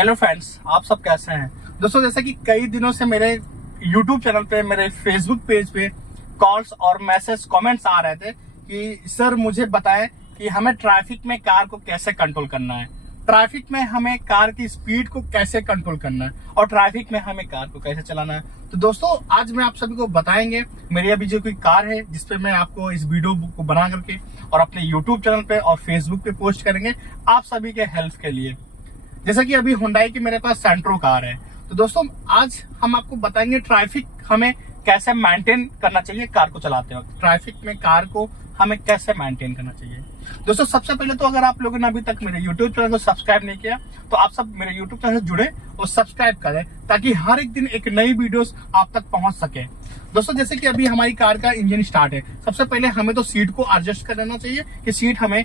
Hello friends, आप सब कैसे हैं दोस्तों। जैसे कि कई दिनों से मेरे यूट्यूब चैनल पे, मेरे फेसबुक पेज पे कॉल्स और मैसेज कमेंट्स आ रहे थे कि सर मुझे बताएं कि हमें ट्रैफिक में कार को कैसे कंट्रोल करना है, ट्रैफिक में हमें कार की स्पीड को कैसे कंट्रोल करना है और ट्रैफिक में हमें कार को कैसे चलाना है। तो दोस्तों आज मैं आप सभी को बताएंगे, मेरी अभी जो कोई कार है जिसपे मैं आपको इस वीडियो को बना करके और अपने यूट्यूब चैनल पे और फेसबुक पे पोस्ट करेंगे आप सभी के हेल्प के लिए। जैसा कि अभी हुंडई की मेरे पास सेंट्रो कार है, तो दोस्तों आज हम आपको बताएंगे ट्रैफिक हमें कैसे मेंटेन करना चाहिए कार को चलाते वक्त, ट्रैफिक में कार को हमें कैसे मेंटेन करना चाहिए। दोस्तों सबसे पहले तो अगर आप लोगों ने अभी तक मेरे यूट्यूब चैनल को सब्सक्राइब नहीं किया तो आप सब मेरे यूट्यूब चैनल से जुड़े और सब्सक्राइब करें ताकि हर एक दिन एक नई वीडियोस आप तक पहुंच सके। दोस्तों जैसे कि अभी हमारी कार का इंजन स्टार्ट है, सबसे पहले हमें तो सीट को एडजस्ट कर लेना चाहिए कि सीट हमें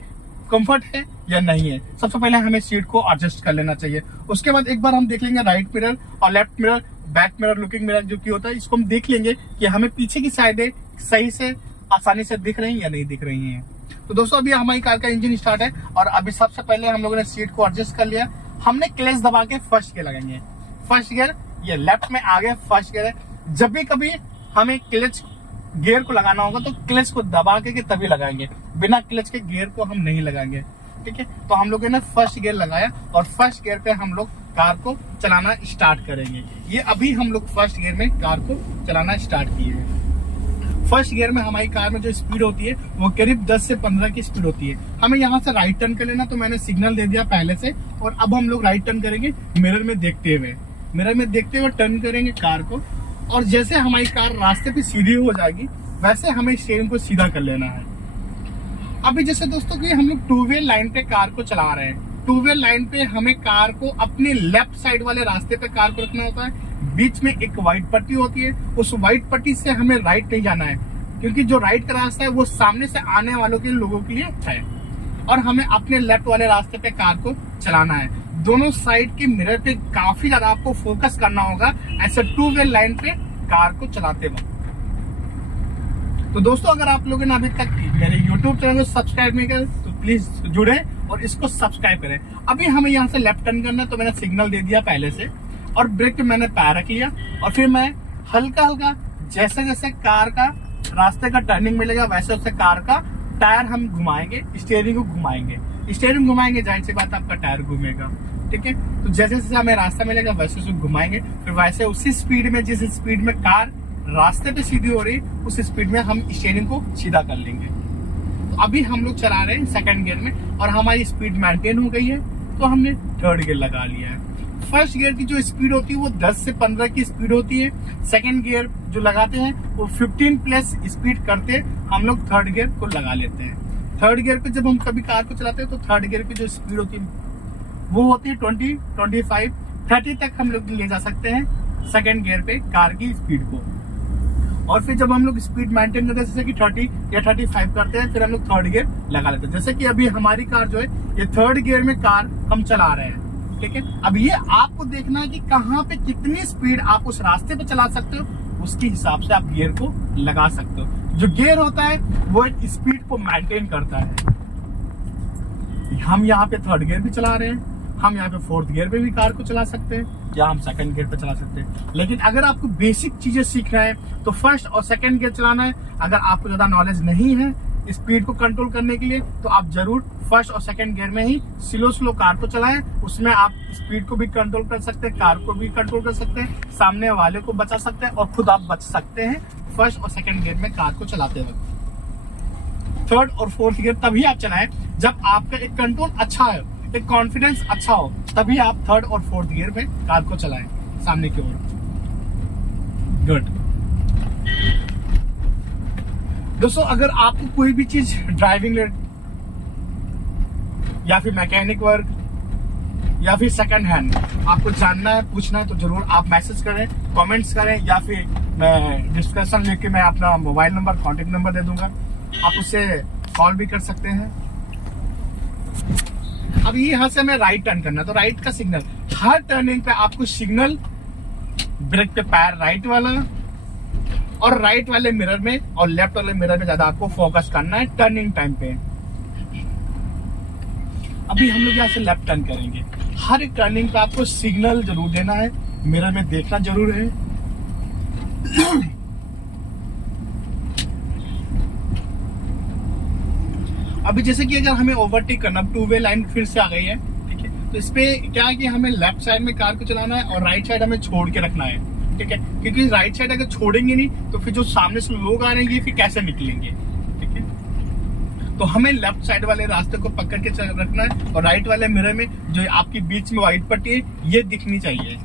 कंफर्ट है या नहीं है। सबसे पहले हमें सीट को एडजस्ट कर लेना चाहिए। उसके बाद एक बार हम देख लेंगे राइट मिरर और left mirror, back mirror, looking mirror जो कि होता है, इसको हम देख लेंगे कि हमें पीछे की साइडें सही से आसानी से दिख रही हैं या नहीं दिख रही हैं। तो दोस्तों अभी हमारी कार का इंजन स्टार्ट है और अभी सबसे पहले हम लोगों ने सीट को एडजस्ट कर लिया। हमने क्लच दबा के फर्स्ट गियर लगाएंगे। फर्स्ट गियर ये लेफ्ट में आगे फर्स्ट गियर है। जब भी कभी हमें क्लच गियर को लगाना होगा तो क्लच को दबा के तभी लगाएंगे, बिना क्लच के गियर को हम नहीं लगाएंगे। ठीक है, तो हम लोगों ने फर्स्ट गियर लगाया और फर्स्ट गियर पे हम लोग कार को चलाना स्टार्ट करेंगे। ये अभी हम लोग फर्स्ट गियर में कार को चलाना स्टार्ट किए हैं। फर्स्ट गियर में हमारी कार में जो स्पीड होती है वो करीब 10 से 15 की स्पीड होती है। हमें यहाँ से राइट टर्न कर लेना, तो मैंने सिग्नल दे दिया पहले से और अब हम लोग राइट टर्न करेंगे मिरर में देखते हुए टर्न करेंगे कार को। और जैसे हमारी कार रास्ते पे सीधी हो जाएगी वैसे हमें स्टीयरिंग को सीधा कर लेना है। अभी जैसे दोस्तों कि हम लोग टू वे लाइन पे कार को चला रहे हैं, टू वे लाइन पे हमें कार को अपने लेफ्ट साइड वाले रास्ते पे कार को रखना होता है। बीच में एक व्हाइट पट्टी होती है, उस व्हाइट पट्टी से हमें राइट नहीं जाना है क्योंकि जो राइट का रास्ता है वो सामने से आने वालों के लोगों के लिए है और हमें अपने लेफ्ट वाले रास्ते पे कार को चलाना है। दोनों साइड के मिरर पे काफी ज्यादा आपको फोकस करना होगा ऐसे टू वे लाइन पे कार को चलाते वक्त। तो दोस्तों अगर आप लोगों ने अभी तक मेरे YouTube चैनल को सब्सक्राइब नहीं किया तो प्लीज जुड़े और इसको सब्सक्राइब करें। अभी हमें यहाँ से लेफ्ट टर्न करना है, तो मैंने सिग्नल दे दिया पहले से और ब्रेक पे मैंने पैर रख लिया और फिर मैं हल्का हल्का जैसे जैसे कार का रास्ते का टर्निंग मिलेगा वैसे वैसे कार का टायर हम घुमाएंगे, स्टीयरिंग को घुमाएंगे। स्टीयरिंग घुमाएंगे जाहिर सी बात आपका टायर घूमेगा। ठीक है, तो जैसे जैसे हमें रास्ता मिलेगा वैसे वैसे घुमाएंगे, फिर वैसे उसी स्पीड में जिस स्पीड में कार रास्ते पे सीधी हो रही उस स्पीड में हम स्टीयरिंग को सीधा कर लेंगे। तो अभी हम लोग चला रहे हैं सेकंड गियर में और हमारी स्पीड मेंटेन हो गई है तो हमने थर्ड गियर लगा लिया है। फर्स्ट गियर की जो स्पीड होती है वो 10 से 15 की स्पीड होती है। सेकंड गियर जो लगाते हैं वो 15 प्लस स्पीड करते हम लोग थर्ड गियर को लगा लेते हैं। थर्ड गियर पे जब हम कभी कार को चलाते हैं तो थर्ड गियर की जो स्पीड होती है वो होती है 20, 25, 30 तक हम लोग ले जा सकते हैं सेकंड गियर पे कार की स्पीड को। और फिर जब हम लोग स्पीड मेंटेन करते हैं जैसे कि 30 या 35 करते हैं फिर हम लोग थर्ड गियर लगा लेते हैं। जैसे कि अभी हमारी कार जो है ये थर्ड गियर में कार हम चला रहे हैं। ठीक है, अब ये आपको देखना है कि कहाँ पे कितनी स्पीड आप उस रास्ते पे चला सकते हो, उसके हिसाब से आप गियर को लगा सकते हो। जो गियर होता है वो एक स्पीड को मेंटेन करता है। हम यहाँ पे थर्ड गियर भी चला रहे हैं, हम यहाँ पे फोर्थ गियर पे भी कार को चला सकते हैं या हम सेकंड गियर पे चला सकते हैं। लेकिन अगर आपको बेसिक चीजें सीखना है तो फर्स्ट और सेकंड गियर चलाना है। अगर आपको ज्यादा नॉलेज नहीं है स्पीड को कंट्रोल करने के लिए तो आप जरूर फर्स्ट और सेकंड गियर में ही स्लो कार को चलाएं। उसमें आप स्पीड को भी कंट्रोल कर सकते हैं, कार को भी कंट्रोल कर सकते हैं, सामने वाले को बचा सकते हैं और खुद आप बच सकते हैं फर्स्ट और सेकंड गियर में कार को चलाते वक्त। थर्ड और फोर्थ गियर तभी आप चलाएं जब आपका एक कंट्रोल अच्छा है, एक कॉन्फिडेंस अच्छा हो, तभी आप थर्ड और फोर्थ गियर में कार को चलाएं सामने की ओर। गुड दोस्तों, अगर आपको कोई भी चीज ड्राइविंग या फिर मैकेनिक वर्क या फिर सेकंड हैंड आपको जानना है, पूछना है तो जरूर आप मैसेज करें, कमेंट्स करें या फिर मैं डिस्क्रिप्शन लेके मैं अपना मोबाइल नंबर, कॉन्टेक्ट नंबर दे दूंगा, आप उससे कॉल भी कर सकते हैं। अब यहाँ से हमें राइट टर्न करना है तो राइट का सिग्नल, हर टर्निंग पे आपको सिग्नल ब्रेक पे पैर राइट वाला और राइट वाले मिरर में और लेफ्ट वाले मिरर में ज्यादा आपको फोकस करना है टर्निंग टाइम पे। अभी हम लोग यहाँ से लेफ्ट टर्न करेंगे। हर एक टर्निंग पे आपको सिग्नल जरूर देना है, मिरर में देखना जरूर है। अभी जैसे कि अगर हमें ओवरटेक करना, टू वे लाइन फिर से आ गई है, ठीक है, तो इस पे क्या है कि हमें लेफ्ट साइड में कार को चलाना है और राइट साइड हमें छोड़ के रखना है, ठीक है, क्योंकि राइट साइड अगर छोड़ेंगे नहीं तो फिर जो सामने से लोग आ रहे हैं ये फिर कैसे निकलेंगे, ठीक है। तो हमें लेफ्ट साइड वाले रास्ते को पकड़ के रखना है और राइट वाले मिरर में जो आपकी बीच में व्हाइट पट्टी है ये दिखनी चाहिए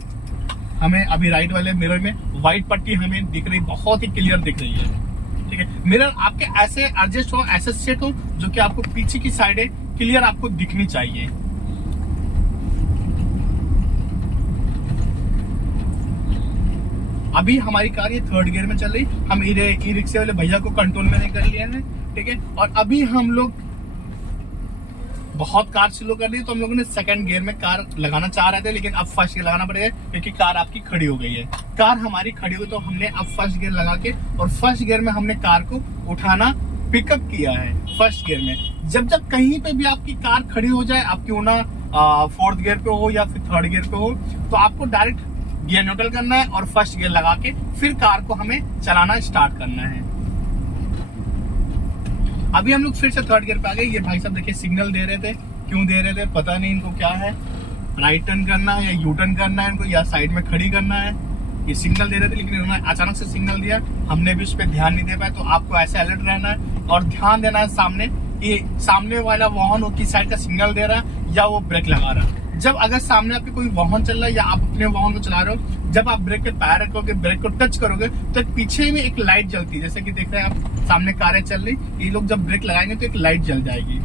हमें। अभी राइट वाले मिरर में व्हाइट पट्टी हमें दिख रही, बहुत ही क्लियर दिख रही है, ठीक है। मिरर आपके ऐसे एडजस्ट हो, ऐसे सेट हो जो कि आपको पीछे की साइड क्लियर आपको दिखनी चाहिए। अभी हमारी कार ये थर्ड गियर में चल रही, हम ई रिक्शे वाले भैया को कंट्रोल में नहीं कर लिए हैं, ठीक है। और अभी हम लोग बहुत कार स्लो कर दी तो हम लोगों ने सेकंड गियर में कार लगाना चाह रहे थे, लेकिन अब फर्स्ट गियर लगाना पड़ेगा क्योंकि कार आपकी खड़ी हो गई है। कार हमारी खड़ी हुई तो हमने अब फर्स्ट गियर लगा के और फर्स्ट गियर में हमने कार को उठाना पिकअप किया है फर्स्ट गियर में। जब जब कहीं पे भी आपकी कार खड़ी हो जाए, आपकी ओना फोर्थ गियर पे हो या फिर थर्ड गियर पे हो, तो आपको डायरेक्ट गियर न्यूट्रल करना है और फर्स्ट गियर लगा के फिर कार को हमें चलाना स्टार्ट करना है। अभी हम लोग फिर से थर्ड गियर पे आ गए। ये भाई साहब देखिए सिग्नल दे रहे थे, क्यों दे रहे थे पता नहीं इनको क्या है, राइट टर्न करना है या यू टर्न करना है इनको, या साइड में खड़ी करना है, ये सिग्नल दे रहे थे, लेकिन उन्होंने अचानक से सिग्नल दिया, हमने भी उस पर ध्यान नहीं दे पाया। तो आपको ऐसे अलर्ट रहना है और ध्यान देना है सामने, ये सामने वाला वाहन वो किस साइड का सिग्नल दे रहा है या वो ब्रेक लगा रहा है। जब अगर सामने आपके कोई वाहन चल रहा है या आप अपने वाहन को चला रहे हो, जब आप ब्रेक पे पैर रखोगे, ब्रेक को टच करोगे तो पीछे में एक लाइट जलती है, जैसे कि देख रहे हैं आप सामने कारें चल रही, ये लोग जब ब्रेक लगाएंगे तो एक लाइट जल जाएगी।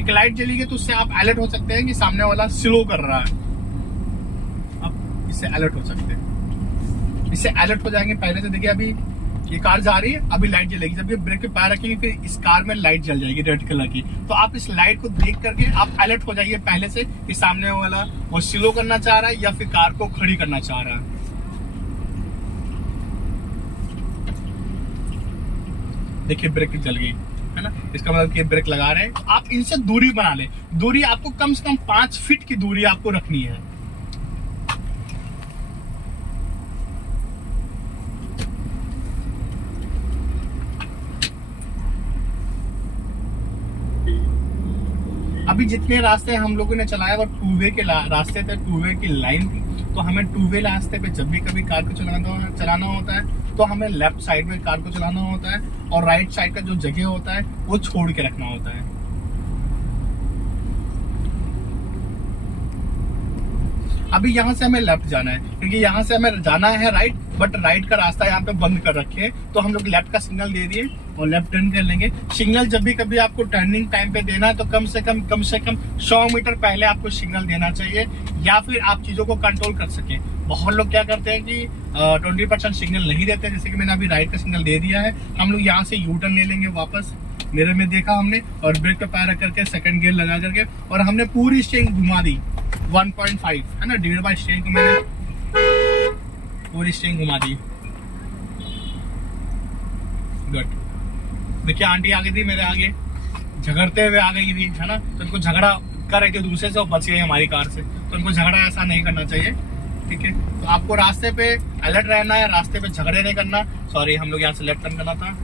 एक लाइट जलेगी तो उससे आप अलर्ट हो सकते हैं कि सामने वाला स्लो कर रहा है, आप इससे अलर्ट हो सकते हैं, इससे अलर्ट हो जाएंगे पहले से। देखिए अभी ये कार जा रही है, अभी लाइट जलेगी, जब ये ब्रेक पे पैर रखेंगे फिर इस कार में लाइट जल जाएगी रेड कलर की। तो आप इस लाइट को देख करके आप अलर्ट हो जाइए पहले से कि सामने वाला वो स्लो करना चाह रहा है या फिर कार को खड़ी करना चाह रहा है। देखिए ब्रेक जल गई है ना, इसका मतलब कि ब्रेक लगा रहे हैं। तो आप इनसे दूरी बना ले, दूरी आपको कम से कम 5 फीट की दूरी आपको रखनी है। अभी जितने रास्ते हम लोगों ने चलाया वो टू वे के रास्ते थे, टू वे की लाइन थी, तो हमें टू वे रास्ते पे जब भी कभी कार को चलाना होता है तो हमें लेफ्ट साइड में कार को चलाना होता है और राइट साइड का जो जगह होता है वो छोड़ के रखना होता है। अभी यहाँ से हमें लेफ्ट जाना है क्योंकि यहाँ से हमें जाना है राइट, बट राइट का रास्ता यहाँ पे बंद कर रखे हैं, तो हम लोग लेफ्ट का सिग्नल दे दिए और लेफ्ट टर्न कर लेंगे। सिग्नल जब भी कभी आपको टर्निंग टाइम पे देना है तो कम से कम 100 मीटर पहले आपको सिग्नल देना चाहिए, या फिर आप चीजों को कंट्रोल कर सके। बहुत लोग क्या करते हैं कि 20% सिग्नल नहीं देते, जैसे कि मैंने अभी राइट का सिग्नल दे दिया है, हम लोग यहाँ से यू टर्न ले लेंगे वापस, मिरर में देखा हमने और ब्रेक पे पैर रख करके सेकंड गियर लगा करके और हमने पूरी स्टीयरिंग घुमा दी 1.5 है ना, डिवाइड बाय स्टीयरिंग को मैंने पूरी स्टीयरिंग घुमा दी। गुड। देखिए आंटी आ गई थी मेरे आगे, झगड़ते हुए आ गई थी है ना, तो इनको झगड़ा कर रहे थे दूसरे से और बच गई हमारी कार से, तो इनको झगड़ा ऐसा नहीं करना चाहिए, ठीक है। तो आपको रास्ते पे अलर्ट रहना है, रास्ते पे झगड़े नहीं करना। सॉरी, हम लोग यहाँ से लेफ्ट टर्न करना था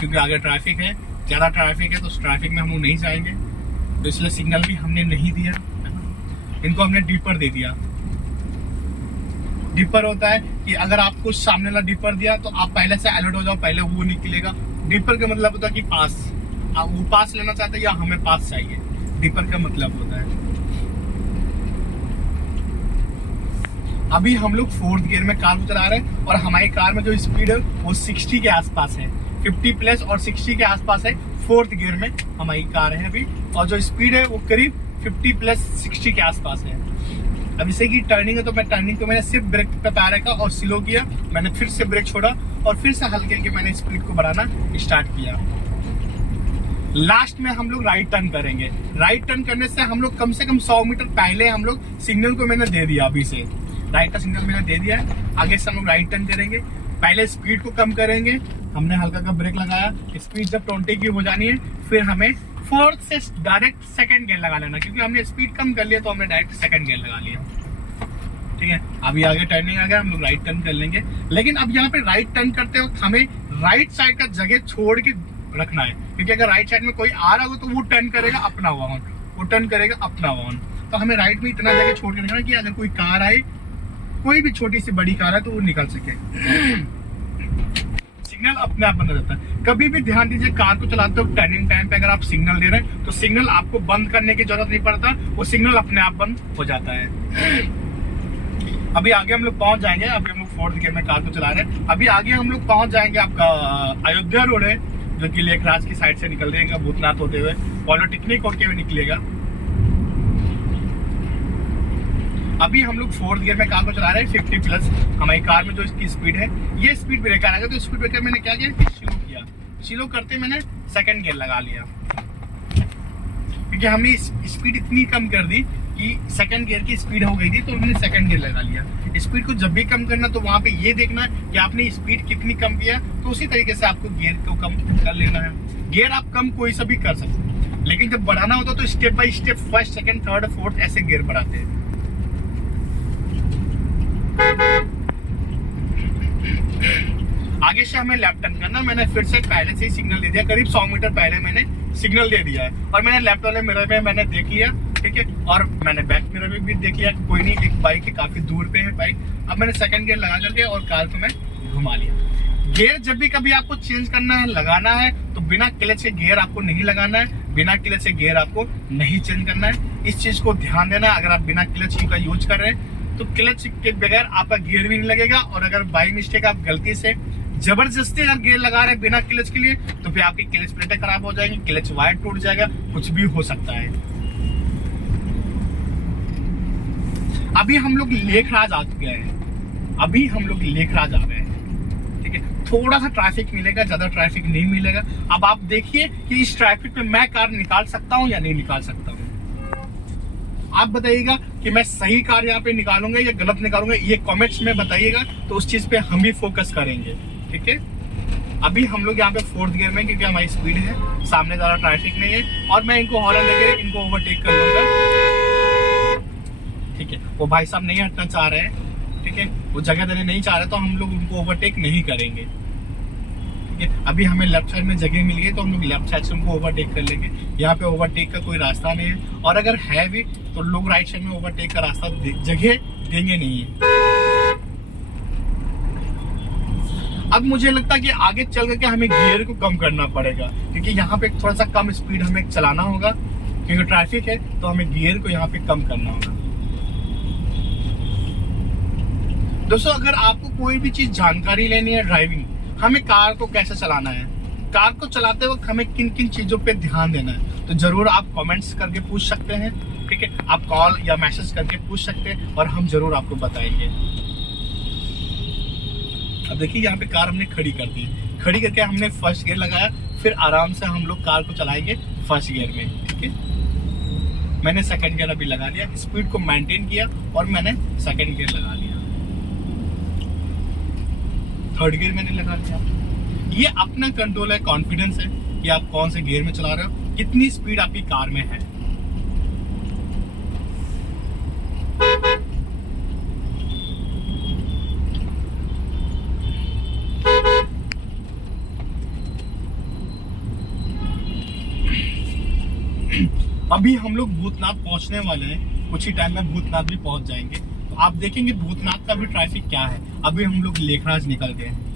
क्योंकि आगे ट्रैफिक है, ज्यादा ट्रैफिक है, तो उस ट्रैफिक में हम लोग नहीं जाएंगे, तो इसलिए सिग्नल भी हमने नहीं दिया है ना। इनको हमने डीपर दे दिया। डीपर होता है कि अगर आपको सामने वाला डीपर दिया तो आप पहले से अलर्ट हो जाओ, पहले वो निकलेगा। डीपर का मतलब होता है कि पास, आप वो पास लेना चाहते हैं या हमें पास चाहिए, डीपर का मतलब होता है। अभी हम लोग फोर्थ गियर में कार को चला रहे हैं और हमारी कार में जो स्पीड है वो 60 के आसपास है, 50 प्लस और 60 के आसपास है। फोर्थ गियर में हमारी कार है अभी, और जो स्पीड है वो करीब 50 प्लस 60 के आसपास है। अब इसे की टर्निंग है तो मैं टर्निंग को मैंने सिर्फ ब्रेक पे पैर रखा और स्लो किया, मैंने फिर से ब्रेक छोड़ा और फिर से हल्के हल्के मैंने स्पीड को बढ़ाना स्टार्ट किया। लास्ट में हम लोग राइट टर्न करेंगे। राइट टर्न करने से हम लोग कम से कम 100 मीटर पहले हम लोग सिग्नल को मैंने दे दिया, अभी से राइट का सिग्नल मैंने दे दिया है। आगे से हम लोग राइट टर्न करेंगे, पहले स्पीड को कम करेंगे, हमने हल्का का ब्रेक लगाया, स्पीड जब 20 की हो जानी है फिर हमें फोर्थ से डायरेक्ट सेकंड गियर लगा लेना, क्योंकि हमने स्पीड कम कर लिया तो हमने डायरेक्ट सेकंड गियर लगा लिया। ठीक है, अभी आगे टर्निंग आ गया, हम लोग राइट टर्न कर लेंगे। लेकिन अब यहाँ पे राइट टर्न करते वक्त हमें राइट साइड का जगह छोड़ के रखना है, क्योंकि अगर राइट साइड में कोई आ रहा हो तो वो टर्न करेगा अपना वाहन, वो टर्न करेगा अपना वाहन। तो हमें राइट में इतना जगह छोड़ के रखना है कि अगर कोई कार आए, कोई भी छोटी सी बड़ी कार है तो वो निकल सके। सिग्नल अपने आप बंद हो जाता है। कभी भी ध्यान दीजिए, कार को चलाते हो टर्निंग टाइम पे अगर आप सिग्नल दे रहे हैं तो सिग्नल आपको बंद करने की जरूरत नहीं पड़ता, वो सिग्नल अपने आप बंद हो जाता है। अभी आगे हम लोग पहुंच जाएंगे। अभी हम लोग फोर्थ गियर में कार को चला रहे हैं। अभी आगे हम लोग पहुंच जाएंगे, आपका अयोध्या रोड है जो कि लेखराज की साइड से निकल देगा, भूतनाथ होते हुए पॉलिटेक्निक होते हुए निकलेगा। अभी हम लोग फोर्थ गियर में कार को चला रहे हैं 50 प्लस। हमारी कार में जो इसकी स्पीड है, ये स्पीड ब्रेकर आएगा, तो स्पीड ब्रेकर मैंने क्या किया, स्लो किया। स्लो करते मैंने सेकंड गियर लगा लिया, क्योंकि हमने स्पीड इतनी कम कर दी कि सेकंड गियर की स्पीड हो गई थी, तो हमने सेकंड गियर लगा लिया। स्पीड को जब भी कम करना तो वहां पे ये देखना है कि आपने स्पीड कितनी कम किया, तो उसी तरीके से आपको गियर को कम कर लेना है। गियर आप कम कोई सा भी कर सकते हैं, लेकिन जब बढ़ाना होता तो step by step first, second, third, fourth ऐसे गियर बढ़ाते हैं। आगे से हमें लेफ्ट टर्न करना। मैंने फिर से पहले से ही सिग्नल दे दिया, करीब 100 मीटर पहले मैंने सिग्नल दे दिया है, और मैंने लेफ्ट वाले मिरर में मैंने देख लिया। ठीक है, और मैंने बैक मिरर में भी देख लिया कि कोई नहीं, एक बाइक है, काफी दूर पे है बाइक। अब मैंने सेकंड गियर लगा करके और कार को मैं घुमा लिया। गियर जब भी कभी आपको चेंज करना है, लगाना है, तो बिना क्लच के गियर आपको नहीं लगाना है, बिना क्लच के गियर आपको नहीं चेंज करना है। इस चीज को ध्यान देना। अगर आप बिना क्लच का यूज कर रहे हैं तो क्लच के बगैर आपका गियर भी नहीं लगेगा, और अगर बाई मिस्टेक आप गलती से जबरदस्ती अगर गियर लगा रहे हैं बिना क्लच के लिए, तो फिर आपकी क्लच प्लेटें खराब हो जाएंगी, क्लच वायर टूट जाएगा, कुछ भी हो सकता है। अभी हम लोग लेखराज आ गए हैं, अभी हम लोग लेखराज आ गए हैं। ठीक है, थोड़ा सा ट्रैफिक मिलेगा, ज्यादा ट्रैफिक नहीं मिलेगा। अब आप देखिए कि इस ट्रैफिक में मैं कार निकाल सकता हूँ या नहीं निकाल सकता हूँ। आप बताइएगा कि मैं सही कार यहाँ पे निकालूंगा या गलत निकालूंगा, ये कमेंट्स में बताइएगा, तो उस चीज पे हम भी फोकस करेंगे। ठीक है, अभी हम लोग यहाँ पे फोर्थ गियर में, क्योंकि हमारी स्पीड है, सामने ज्यादा ट्रैफिक नहीं है, और मैं इनको हॉर्न लेके इनको ओवरटेक कर लूंगा। ठीक है, वो भाई साहब नहीं हटना चाह रहे हैं, ठीक है, वो जगह देने नहीं चाह रहे, तो हम लोग उनको ओवरटेक नहीं करेंगे। ठीक है, अभी हमें लेफ्ट साइड में जगह मिल गई तो हम लोग लेफ्ट साइड से उनको ओवरटेक कर लेंगे। यहाँ पे ओवरटेक का कोई रास्ता नहीं है, और अगर है भी तो लोग राइट साइड में ओवरटेक का रास्ता जगह देंगे नहीं है। अब मुझे लगता है कि आगे चल करके हमें गियर को कम करना पड़ेगा, क्योंकि यहाँ पे थोड़ा सा कम स्पीड हमें चलाना होगा, क्योंकि ट्रैफिक है, तो हमें गियर को यहाँ पे कम करना होगा। दोस्तों, अगर आपको कोई भी चीज जानकारी लेनी है, ड्राइविंग, हमें कार को कैसे चलाना है, कार को चलाते वक्त हमें किन किन चीजों पे ध्यान देना है, तो जरूर आप कमेंट्स करके पूछ सकते हैं। ठीक है, आप कॉल या मैसेज करके पूछ सकते हैं, और हम जरूर आपको बताएंगे। अब देखिए, यहाँ पे कार हमने खड़ी कर दी, खड़ी करके हमने फर्स्ट गियर लगाया, फिर आराम से हम लोग कार को चलाएंगे फर्स्ट गियर में। ठीक है, मैंने सेकंड गियर अभी लगा लिया, स्पीड को मेंटेन किया, और मैंने सेकंड गियर लगा लिया, थर्ड गियर मैंने लगा लिया। ये अपना कंट्रोल है, कॉन्फिडेंस है कि आप कौन से गियर में चला रहे हो, कितनी स्पीड आपकी कार में है। अभी हम लोग भूतनाथ पहुंचने वाले हैं, कुछ ही टाइम में भूतनाथ भी पहुंच जाएंगे। तो आप देखेंगे भूतनाथ का भी ट्रैफिक क्या है। अभी हम लोग लेखराज निकल गए हैं।